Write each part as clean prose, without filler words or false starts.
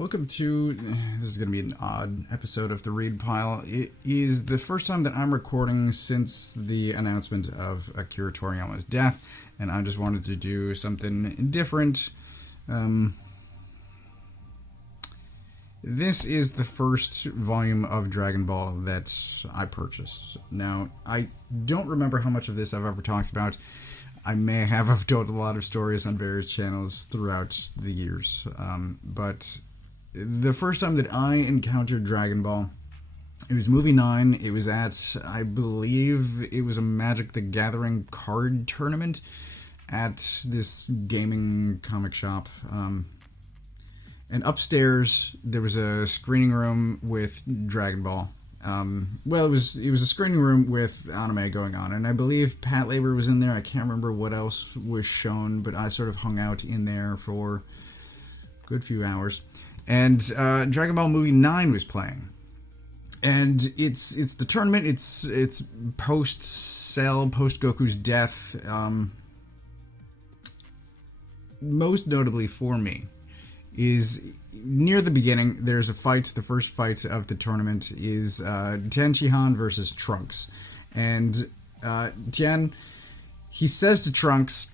Welcome to, this is going to be an odd episode of The Read Pile. It is the first time that I'm recording since the announcement of Akira Toriyama's death, and I just wanted to do something different. This is the first volume of Dragon Ball that I purchased. Now, I don't remember how much of this I've ever talked about. I may have told a lot of stories on various channels throughout the years, but the first time that I encountered Dragon Ball, it was movie 9. It was at, I believe, it was a Magic the Gathering card tournament at this gaming comic shop. And upstairs, there was a screening room with Dragon Ball. Well, it was a screening room with anime going on, and I believe Pat Labor was in there. I can't remember what else was shown, but I sort of hung out in there for a good few hours. And Dragon Ball Movie 9 was playing. And it's the tournament, it's post-Cell, post-Goku's death. Most notably for me is near the beginning, there's a fight. The first fight of the tournament is Tien versus Trunks. And Tien, he says to Trunks,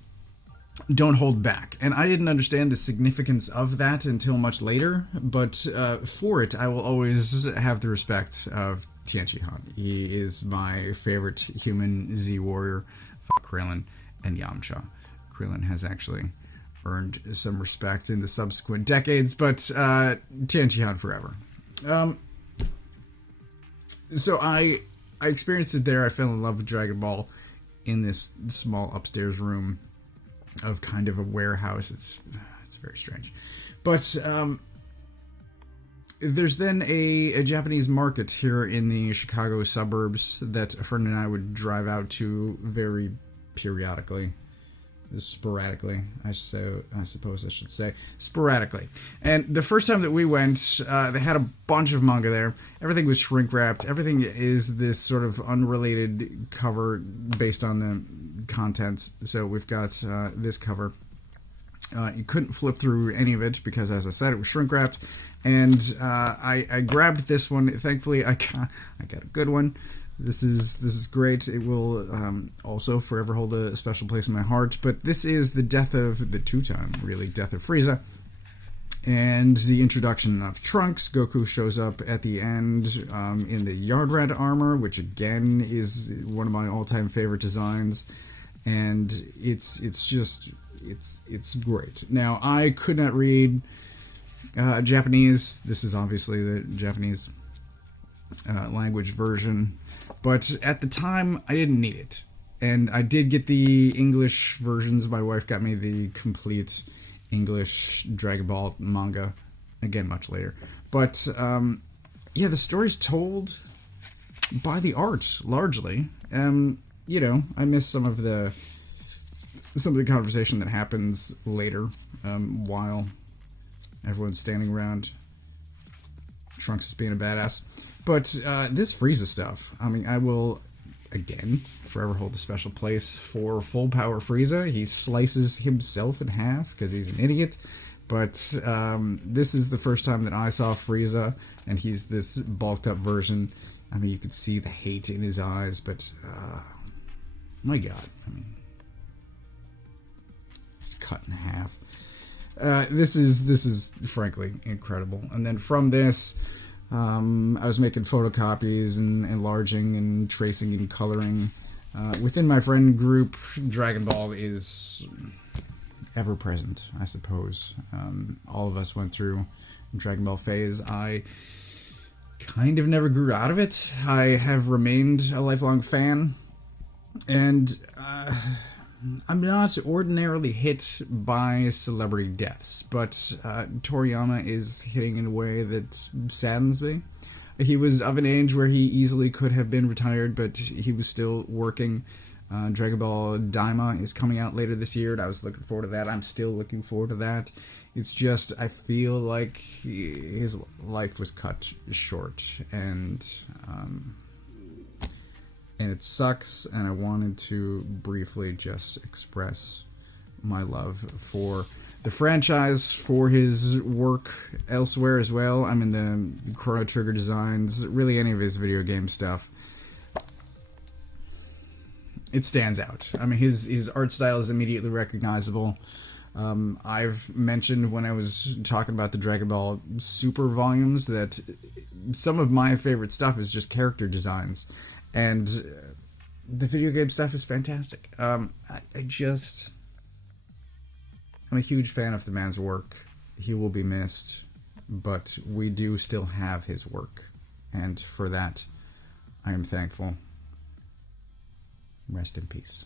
"Don't hold back." And I didn't understand the significance of that until much later, but for it, I will always have the respect of Tien. He is my favorite human Z-Warrior. Fuck Krillin and Yamcha. Krillin has actually earned some respect in the subsequent decades, but Tien forever. So I experienced it there. I fell in love with Dragon Ball in this small upstairs room of kind of a warehouse. It's very strange. But there's then a Japanese market here in the Chicago suburbs that a friend and I would drive out to very periodically. Sporadically, I suppose I should say. Sporadically. And the first time that we went, they had a bunch of manga there. Everything was shrink-wrapped. Everything is this sort of unrelated cover based on the contents. So we've got this cover. You couldn't flip through any of it because, as I said, it was shrink-wrapped. And I grabbed this one. Thankfully, I got a good one. This is great. It will also forever hold a special place in my heart. But this is the death of the two-time, really, death of Frieza. And the introduction of Trunks. Goku shows up at the end in the Yard Rat armor, which again is one of my all-time favorite designs. And it's great. Now, I could not read Japanese. This is obviously the Japanese language version. But at the time, I didn't need it. And I did get the English versions. My wife got me the complete English Dragon Ball manga. Again, much later. But, yeah, the story's told by the art, largely. You know, I miss some of the conversation that happens later, while everyone's standing around. Trunks is being a badass. But this Frieza stuff, I mean, I will, again, forever hold a special place for full power Frieza. He slices himself in half because he's an idiot. But this is the first time that I saw Frieza, and he's this bulked up version. I mean, you could see the hate in his eyes, but my God, I mean, he's cut in half. This is frankly incredible. And then from this, I was making photocopies and enlarging and tracing and coloring. Within my friend group, Dragon Ball is ever present, I suppose. All of us went through Dragon Ball phase. I kind of never grew out of it. I have remained a lifelong fan. And I'm not ordinarily hit by celebrity deaths, but Toriyama is hitting in a way that saddens me. He was of an age where he easily could have been retired, but he was still working. Dragon Ball Daima is coming out later this year, and I was looking forward to that. I'm still looking forward to that. It's just, I feel like his life was cut short, and it sucks, and I wanted to briefly just express my love for the franchise, for his work elsewhere as well. I mean, the Chrono Trigger designs, really any of his video game stuff. It stands out. I mean, his art style is immediately recognizable. I've mentioned when I was talking about the Dragon Ball Super volumes that some of my favorite stuff is just character designs, and the video game stuff is fantastic. I'm a huge fan of the man's work. He will be missed, but we do still have his work, and for that, I am thankful. Rest in peace.